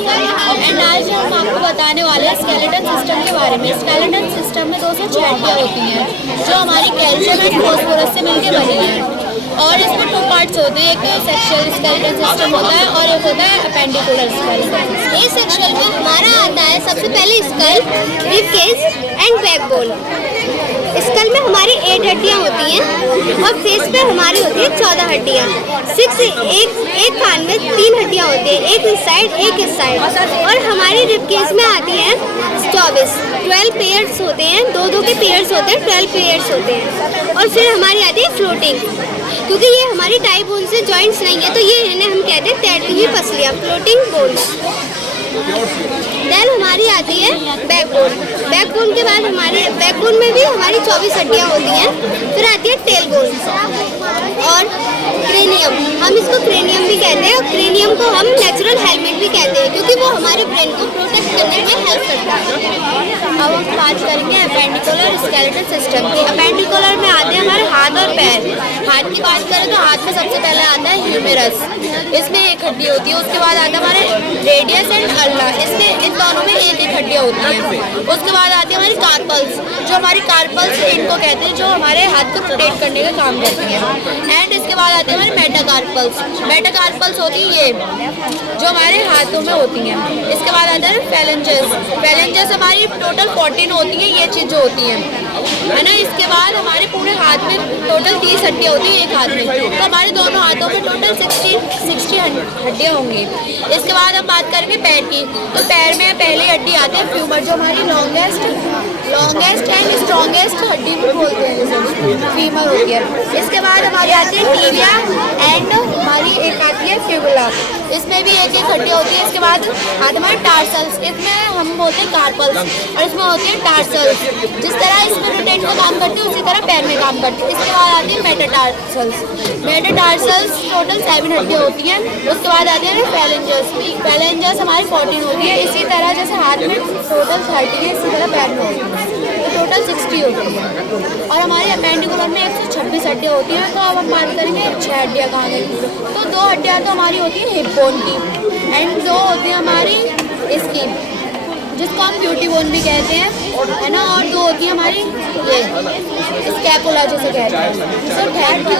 And आज हम आपको बताने वाले हैं स्केलेटन सिस्टम के बारे में। स्केलेटन सिस्टम में 206 हड्डियाँ होती हैं जो हमारी कैल्शियम एंड फॉस्फोरस से मिलकर बनी हैं और इसमें 2 पार्ट्स होते हैं। एक सेक्शुअल स्केलेटन सिस्टम होता है और एक होता है अपेंडिकुलर स्केलेटन। इस सेक्शन में हमारा आता है सबसे पहले skull, rib cage and backbone. Skull में हमारी 8 हड्डियाँ होती हैं और फेस पे हमारी होती है 14 हड्डियाँ। एक कान में 3 हड्डियाँ होती हैं, एक इस साइड एक इस साइड। और हमारी रिब केज में आती हैं 12 पेयर्स होते हैं, 2-2 के पेयर्स होते हैं, 12 पेयर्स होते हैं। और फिर हमारी आती है फ्लोटिंग, क्योंकि ये हमारी टाई बोन से जॉइंट्स नहीं है तो ये इन्हें हम कहते हैं तैरती हुई पसलियाँ, फ्लोटिंग बोन्स। देन हमारी आती है बैकबोन। बैकबोन के बाद हमारे बैकबोन में भी हमारी 24 हड्डियाँ होती हैं। फिर आती है टेल बोन और क्रेनियम। हम इसको क्रेनियम भी कहते हैं और क्रेनियम को हम नेचुरल हेलमेट भी कहते हैं क्योंकि वो हमारे ब्रेन को प्रोटेक्ट करने में हेल्प करता है। अब हम बात करेंगे अपेंडिकुलर स्केलेटन सिस्टम की। अपेंडिकुलर में आते हैं हमारे हाथ और पैर। हाथ की बात करें तो हाथ में सबसे पहले आता है ह्यूमेरस, इसमें 1 हड्डी होती है। उसके बाद आता है हमारे रेडियस एंड अल्ला, इसमें इन दोनों में 1-1 हड्डियाँ होती हैं। उसके बाद आती है हमारी कार्पल्स, जो हमारी कार्पल्स इनको कहते हैं, जो हमारे हाथ को प्रोटेक्ट करने का काम करती है। एंड इसके बाद आती है हमारी मेटाकार्पल्स। मेटाकार्पल्स होती है ये जो हमारे हाथों में होती हैं। इसके बाद आता है फेलेंजेस। फेलेंजेस हमारी टोटल 14 होती हैं, ये चीज़ जो होती है ना। इसके बाद हमारे पूरे हाथ में टोटल 30 हड्डियाँ होती हैं एक हाथ में, तो हमारे दोनों हाथों में टोटल 60 हड्डियाँ होंगी। इसके बाद हम बात करेंगे पैर की, तो पैर में पहली हड्डी आती है फ्यूमर, जो हमारी लॉन्गेस्ट एंड स्ट्रॉन्गेस्ट हड्डी भी बोलते हैं जिसे फीमर होती है। इसके बाद हमारी आती है टीबिया एंड हमारी एक आती है फिबुला, इसमें भी 1-1 हड्डियाँ होती है। इसके बाद आते हमारे टार्सल्स, इसमें हम बोलते हैं कार्पल्स और इसमें होती है टार्सल्स। जिस तरह इसमें रोटेट का काम करती है उसी तरह पैर में काम करती है। इसके बाद आती है मेटाटार्सल्स। मेटाटार्सल्स टोटल 7 हड्डियाँ होती हैं। उसके बाद आती है फेलेंजेस। फेलेंजेस हमारी 14 होती है। इसी तरह जैसे हाथ में टोटल 30 है, इसी तरह पैर में होती है, तो टोटल 60 होती है। और हमारे अपेंडिकुलर में 126 हड्डियाँ होती हैं। तो अब हम बात करेंगे 6 हड्डियाँ कहाँ गई, तो 2 हड्डियाँ तो हमारी होती है हिप बोन की एंड 2 होती है हमारी इसकी, जिसको हम ब्यूटी बोन भी कहते हैं, है ना। और 2 होती है हमारी ये स्कैपुला जिसे कहते हैं। So thank you.